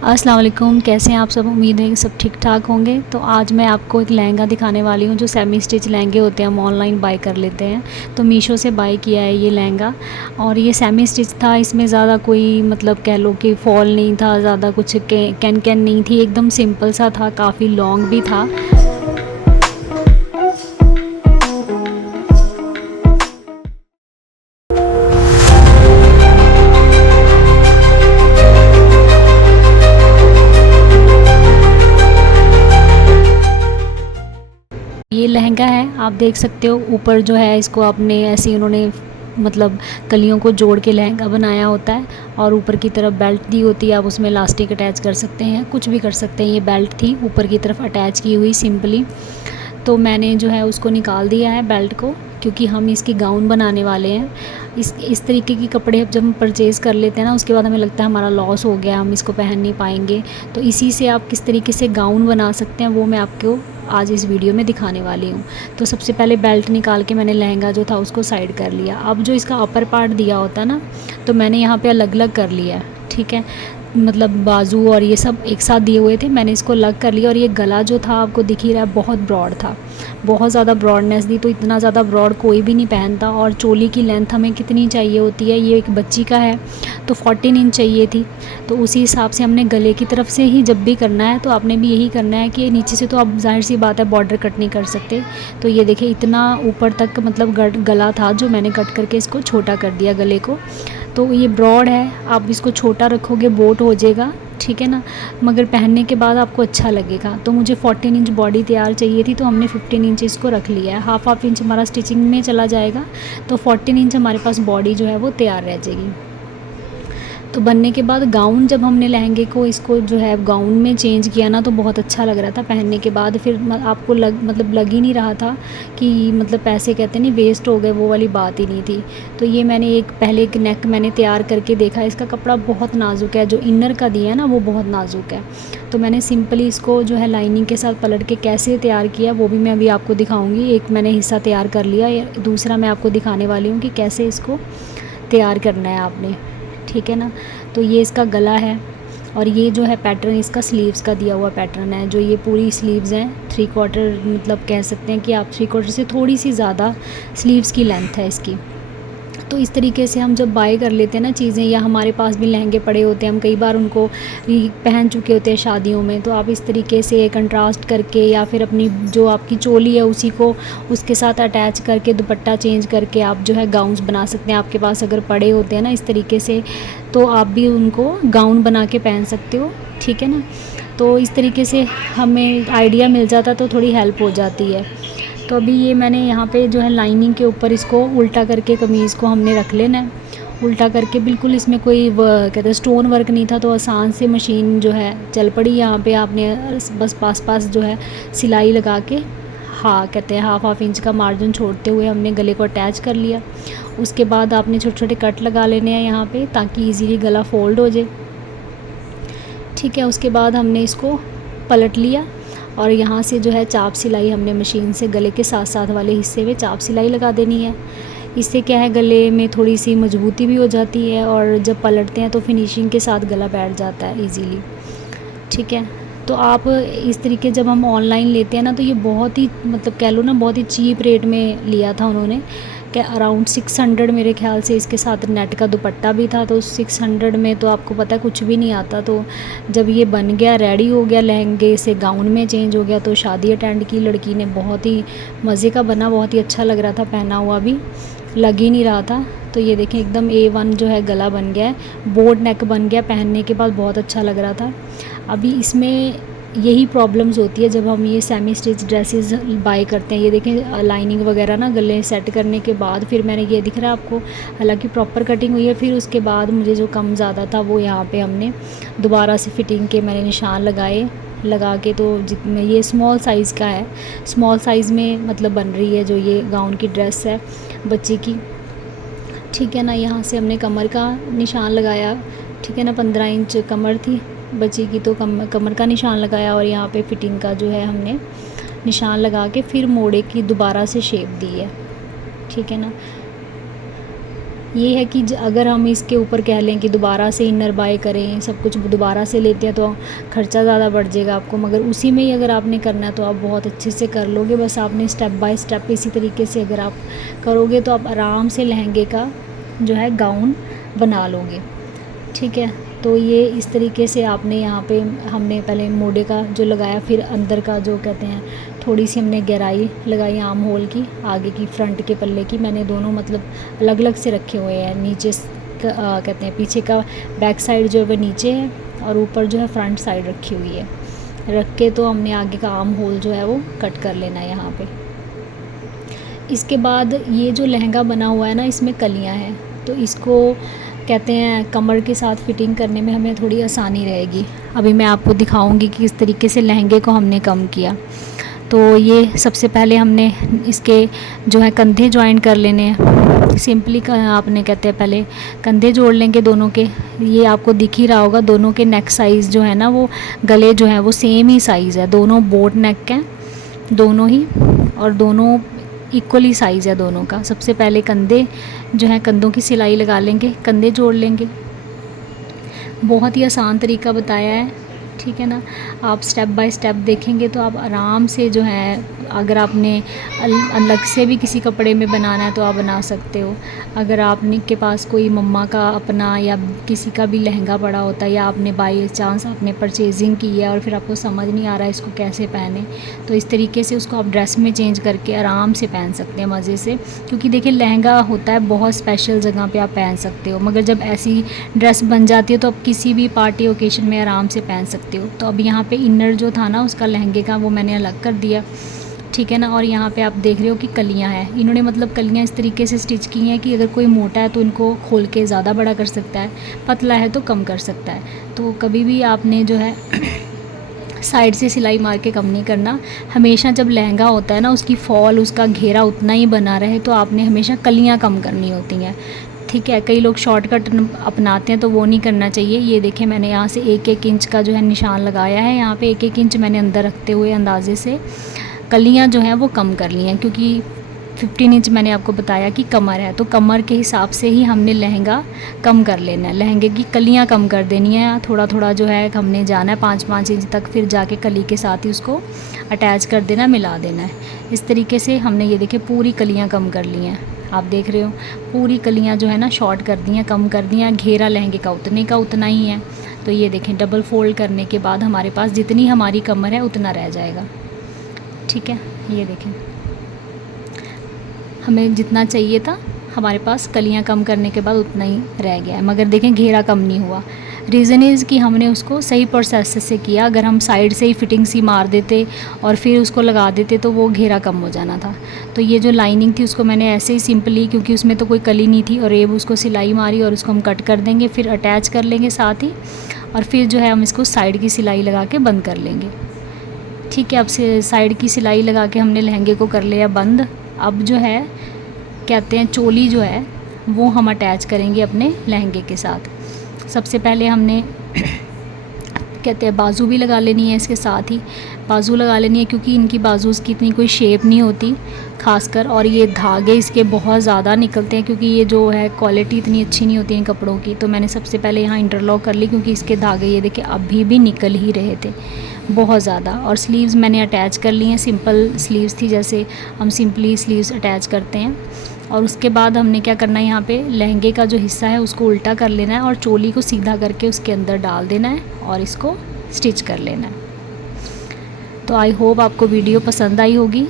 अस्सलाम वालेकुम, कैसे हैं आप सब। उम्मीद है कि सब ठीक ठाक होंगे। तो आज मैं आपको एक लहंगा दिखाने वाली हूँ जो सेमी स्टिच लहंगे होते हैं, हम ऑनलाइन बाय कर लेते हैं। तो मीशो से बाय किया है ये लहंगा, और ये सेमी स्टिच था। इसमें ज़्यादा कोई मतलब कह लो कि फॉल नहीं था, ज़्यादा कुछ कैन कैन नहीं थी, एकदम सिंपल सा था, काफ़ी लॉन्ग भी था। ये लहंगा है, आप देख सकते हो। ऊपर जो है इसको आपने ऐसे उन्होंने मतलब कलियों को जोड़ के लहंगा बनाया होता है, और ऊपर की तरफ बेल्ट दी होती है। आप उसमें इलास्टिक अटैच कर सकते हैं, कुछ भी कर सकते हैं। ये बेल्ट थी ऊपर की तरफ अटैच की हुई सिंपली। तो मैंने जो है उसको निकाल दिया है बेल्ट को, क्योंकि हम इसकी गाउन बनाने वाले हैं। इस तरीके की कपड़े जब हम परचेज़ कर लेते हैं ना, उसके बाद हमें लगता है हमारा लॉस हो गया, हम इसको पहन नहीं पाएंगे। तो इसी से आप किस तरीके से गाउन बना सकते हैं वो मैं आपको आज इस वीडियो में दिखाने वाली हूँ। तो सबसे पहले बेल्ट निकाल के मैंने लहंगा जो था उसको साइड कर लिया। अब जो इसका अपर पार्ट दिया होता है ना, तो मैंने यहाँ पे अलग अलग कर लिया है, ठीक है। मतलब बाजू और ये सब एक साथ दिए हुए थे, मैंने इसको अलग कर लिया। और ये गला जो था आपको दिख ही रहा है, बहुत ब्रॉड था, बहुत ज़्यादा ब्रॉडनेस दी। तो इतना ज़्यादा ब्रॉड कोई भी नहीं पहनता। और चोली की लेंथ हमें कितनी चाहिए होती है, ये एक बच्ची का है तो 14 इंच चाहिए थी। तो उसी हिसाब से हमने गले की तरफ से ही जब भी करना है तो आपने भी यही करना है कि नीचे से तो आप जाहिर सी बात है बॉर्डर कट नहीं कर सकते। तो ये देखिए इतना ऊपर तक मतलब गला था, जो मैंने कट करके इसको छोटा कर दिया गले को। तो ये ब्रॉड है, आप इसको छोटा रखोगे बोट हो जाएगा, ठीक है ना, मगर पहनने के बाद आपको अच्छा लगेगा। तो मुझे 14 इंच बॉडी तैयार चाहिए थी, तो हमने 15 इंच इसको रख लिया है। हाफ इंच हमारा स्टिचिंग में चला जाएगा, तो 14 इंच हमारे पास बॉडी जो है वो तैयार रह जाएगी। तो बनने के बाद गाउन जब हमने लहंगे को इसको जो है गाउन में चेंज किया ना, तो बहुत अच्छा लग रहा था पहनने के बाद। फिर आपको लग ही नहीं रहा था कि मतलब पैसे कहते नहीं वेस्ट हो गए, वो वाली बात ही नहीं थी। तो ये मैंने पहले एक नेक मैंने तैयार करके देखा, इसका कपड़ा बहुत नाजुक है, जो इनर का दिया है ना वो बहुत नाजुक है। तो मैंने सिंपली इसको जो है लाइनिंग के साथ पलट के कैसे तैयार किया वो भी मैं अभी आपको दिखाऊँगी। एक मैंने हिस्सा तैयार कर लिया, दूसरा मैं आपको दिखाने वाली हूँ कि कैसे इसको तैयार करना है आपने, ठीक है ना। तो ये इसका गला है, और ये जो है पैटर्न इसका स्लीव्स का दिया हुआ पैटर्न है। जो ये पूरी स्लीव्स हैं 3/4, मतलब कह सकते हैं कि आप 3/4 से थोड़ी सी ज़्यादा स्लीव्स की लेंथ है इसकी। तो इस तरीके से हम जब बाय कर लेते हैं ना चीज़ें, या हमारे पास भी लहंगे पड़े होते हैं, हम कई बार उनको पहन चुके होते हैं शादियों में, तो आप इस तरीके से कंट्रास्ट करके या फिर अपनी जो आपकी चोली है उसी को उसके साथ अटैच करके दुपट्टा चेंज करके आप जो है गाउन्स बना सकते हैं। आपके पास अगर पड़े होते हैं ना इस तरीके से, तो आप भी उनको गाउन बना के पहन सकते हो, ठीक है ना। तो इस तरीके से हमें आइडिया मिल जाता तो थोड़ी हेल्प हो जाती है। तो अभी ये मैंने यहाँ पे जो है लाइनिंग के ऊपर इसको उल्टा करके कमीज़ को हमने रख लेना है, उल्टा करके बिल्कुल। इसमें कोई कहते हैं स्टोन वर्क नहीं था, तो आसान से मशीन जो है चल पड़ी। यहाँ पे आपने बस पास जो है सिलाई लगा के, हाँ कहते हैं हाफ इंच का मार्जिन छोड़ते हुए हमने गले को अटैच कर लिया। उसके बाद आपने छोटे छोटे कट लगा लेने हैं यहाँ पे, ताकि ईज़िली गला फोल्ड हो जाए, ठीक है। उसके बाद हमने इसको पलट लिया, और यहाँ से जो है चाप सिलाई हमने मशीन से गले के साथ साथ वाले हिस्से में चाप सिलाई लगा देनी है। इससे क्या है गले में थोड़ी सी मजबूती भी हो जाती है, और जब पलटते हैं तो फिनिशिंग के साथ गला बैठ जाता है इजीली, ठीक है। तो आप इस तरीके जब हम ऑनलाइन लेते हैं ना, तो ये बहुत ही मतलब कह लो ना बहुत ही चीप रेट में लिया था उन्होंने, कि अराउंड 600 मेरे ख्याल से। इसके साथ नेट का दुपट्टा भी था, तो 600 में तो आपको पता है कुछ भी नहीं आता। तो जब ये बन गया, रेडी हो गया, लहंगे से गाउन में चेंज हो गया, तो शादी अटेंड की लड़की ने, बहुत ही मज़े का बना, बहुत ही अच्छा लग रहा था, पहना हुआ भी लग ही नहीं रहा था। तो ये देखें एकदम A1 जो है गला बन गया है, बोर्ड नेक बन गया, पहनने के बाद बहुत अच्छा लग रहा था। अभी इसमें यही प्रॉब्लम्स होती है जब हम ये सेमी स्टिच ड्रेसेस बाय करते हैं। ये देखें लाइनिंग वगैरह ना गले सेट करने के बाद फिर मैंने ये दिख रहा है आपको, हालांकि प्रॉपर कटिंग हुई है। फिर उसके बाद मुझे जो कम ज़्यादा था वो यहाँ पे हमने दोबारा से फिटिंग के मैंने निशान लगा के, तो जितने ये स्मॉल साइज़ का है, स्मॉल साइज़ में मतलब बन रही है जो ये गाउन की ड्रेस है बच्चे की, ठीक है ना। यहाँ से हमने कमर का निशान लगाया, ठीक है ना, 15 इंच कमर थी बच्ची की, तो कमर का निशान लगाया, और यहाँ पे फिटिंग का जो है हमने निशान लगा के फिर मोड़े की दोबारा से शेप दी है, ठीक है ना। ये है कि अगर हम इसके ऊपर कह लें कि दोबारा से इनर बाय करें, सब कुछ दोबारा से लेते हैं तो ख़र्चा ज़्यादा बढ़ जाएगा आपको, मगर उसी में ही अगर आपने करना है तो आप बहुत अच्छे से कर लोगे। बस आपने स्टेप बाय स्टेप इसी तरीके से अगर आप करोगे तो आप आराम से लहंगे का जो है गाउन बना लोगे। ठीक है, तो ये इस तरीके से आपने यहाँ पे हमने पहले मोड़े का जो लगाया, फिर अंदर का जो कहते हैं थोड़ी सी हमने गहराई लगाई आर्म होल की, आगे की फ्रंट के पल्ले की मैंने दोनों मतलब अलग अलग से रखे हुए हैं। नीचे कहते हैं पीछे का बैक साइड जो है वह नीचे है और ऊपर जो है फ्रंट साइड रखी हुई है। रख के तो हमने आगे का आर्म होल जो है वो कट कर लेना है यहाँ पे। इसके बाद ये जो लहंगा बना हुआ है ना, इसमें कलियाँ हैं, तो इसको कहते हैं कमर के साथ फिटिंग करने में हमें थोड़ी आसानी रहेगी। अभी मैं आपको दिखाऊंगी कि किस तरीके से लहंगे को हमने कम किया। तो ये सबसे पहले हमने इसके जो है कंधे ज्वाइन कर लेने हैं। सिंपली आपने कहते हैं पहले कंधे जोड़ लेंगे दोनों के। ये आपको दिख ही रहा होगा, दोनों के नेक साइज़ जो है ना, वो गले जो हैं वो सेम ही साइज़ है, दोनों बोट नेक हैं दोनों ही, और दोनों इक्वली साइज़ है दोनों का। सबसे पहले कंधे जो है, कंधों की सिलाई लगा लेंगे, कंधे जोड़ लेंगे। बहुत ही आसान तरीका बताया है, ठीक है ना। आप स्टेप बाय स्टेप देखेंगे तो आप आराम से जो है, अगर आपने अलग से भी किसी कपड़े में बनाना है तो आप बना सकते हो। अगर आपने के पास कोई मम्मा का अपना या किसी का भी लहंगा पड़ा होता है, या आपने बाई चांस आपने परचेजिंग की है और फिर आपको समझ नहीं आ रहा है इसको कैसे पहने, तो इस तरीके से उसको आप ड्रेस में चेंज करके आराम से पहन सकते हैं मज़े से। क्योंकि देखिए लहंगा होता है बहुत स्पेशल जगह पे आप पहन सकते हो, मगर जब ऐसी ड्रेस बन जाती है तो आप किसी भी पार्टी ओकेशन में आराम से पहन सकते हो। तो अब यहाँ पे इनर जो था ना उसका लहंगे का, वो मैंने अलग कर दिया, ठीक है ना। और यहाँ पे आप देख रहे हो कि कलियाँ हैं, इन्होंने मतलब कलियाँ इस तरीके से स्टिच की हैं कि अगर कोई मोटा है तो इनको खोल के ज़्यादा बड़ा कर सकता है, पतला है तो कम कर सकता है। तो कभी भी आपने जो है साइड से सिलाई मार के कम नहीं करना। हमेशा जब लहंगा होता है ना, उसकी फॉल, उसका घेरा उतना ही बना रहे, तो आपने हमेशा कलियाँ कम करनी होती हैं, ठीक है। कई लोग शॉर्टकट अपनाते हैं तो वो नहीं करना चाहिए। ये देखें मैंने यहाँ से 1-1 इंच का जो है निशान लगाया है, यहाँ पे 1-1 इंच मैंने अंदर रखते हुए अंदाजे से कलियाँ जो हैं वो कम कर ली हैं। क्योंकि 15 इंच मैंने आपको बताया कि कमर है, तो कमर के हिसाब से ही हमने लहंगा कम कर लेना है, लहंगे की कलियाँ कम कर देनी है। थोड़ा थोड़ा जो है हमने जाना है 5-5 इंच तक, फिर जाके कली के साथ ही उसको अटैच कर देना, मिला देना है। इस तरीके से हमने ये देखिए पूरी कलियाँ कम कर ली हैं, आप देख रहे हो पूरी कलियाँ जो है ना शॉर्ट कर दी हैं, कम कर दी हैं। घेरा लहंगे का उतना ही है। तो ये देखें डबल फोल्ड करने के बाद हमारे पास जितनी हमारी कमर है उतना रह जाएगा, ठीक है। ये देखें हमें जितना चाहिए था हमारे पास कलियां कम करने के बाद उतना ही रह गया है, मगर देखें घेरा कम नहीं हुआ। रीज़न इज़ कि हमने उसको सही प्रोसेस से किया। अगर हम साइड से ही फिटिंग सी मार देते और फिर उसको लगा देते तो वो घेरा कम हो जाना था। तो ये जो लाइनिंग थी उसको मैंने ऐसे ही सिंपली, क्योंकि उसमें तो कोई कली नहीं थी, और रेब उसको सिलाई मारी और उसको हम कट कर देंगे, फिर अटैच कर लेंगे साथ ही, और फिर जो है हम इसको साइड की सिलाई लगा के बंद कर लेंगे, ठीक है। अब से साइड की सिलाई लगा के हमने लहंगे को कर लिया बंद। अब जो है कहते हैं चोली जो है वो हम अटैच करेंगे अपने लहंगे के साथ। सबसे पहले हमने कहते हैं बाजू भी लगा लेनी है, इसके साथ ही बाजू लगा लेनी है, क्योंकि इनकी बाजू की इतनी कोई शेप नहीं होती खासकर, और ये धागे इसके बहुत ज़्यादा निकलते हैं, क्योंकि ये जो है क्वालिटी इतनी अच्छी नहीं होती इन कपड़ों की। तो मैंने सबसे पहले यहाँ इंटरलॉक कर ली, क्योंकि इसके धागे ये देखिए अभी भी निकल ही रहे थे बहुत ज़्यादा। और स्लीव्स मैंने अटैच कर ली हैं, सिंपल स्लीव्स थी जैसे हम सिंपली स्लीव्स अटैच करते हैं। और उसके बाद हमने क्या करना है, यहाँ पे लहंगे का जो हिस्सा है उसको उल्टा कर लेना है और चोली को सीधा करके उसके अंदर डाल देना है और इसको स्टिच कर लेना है। तो आई होप आपको वीडियो पसंद आई होगी।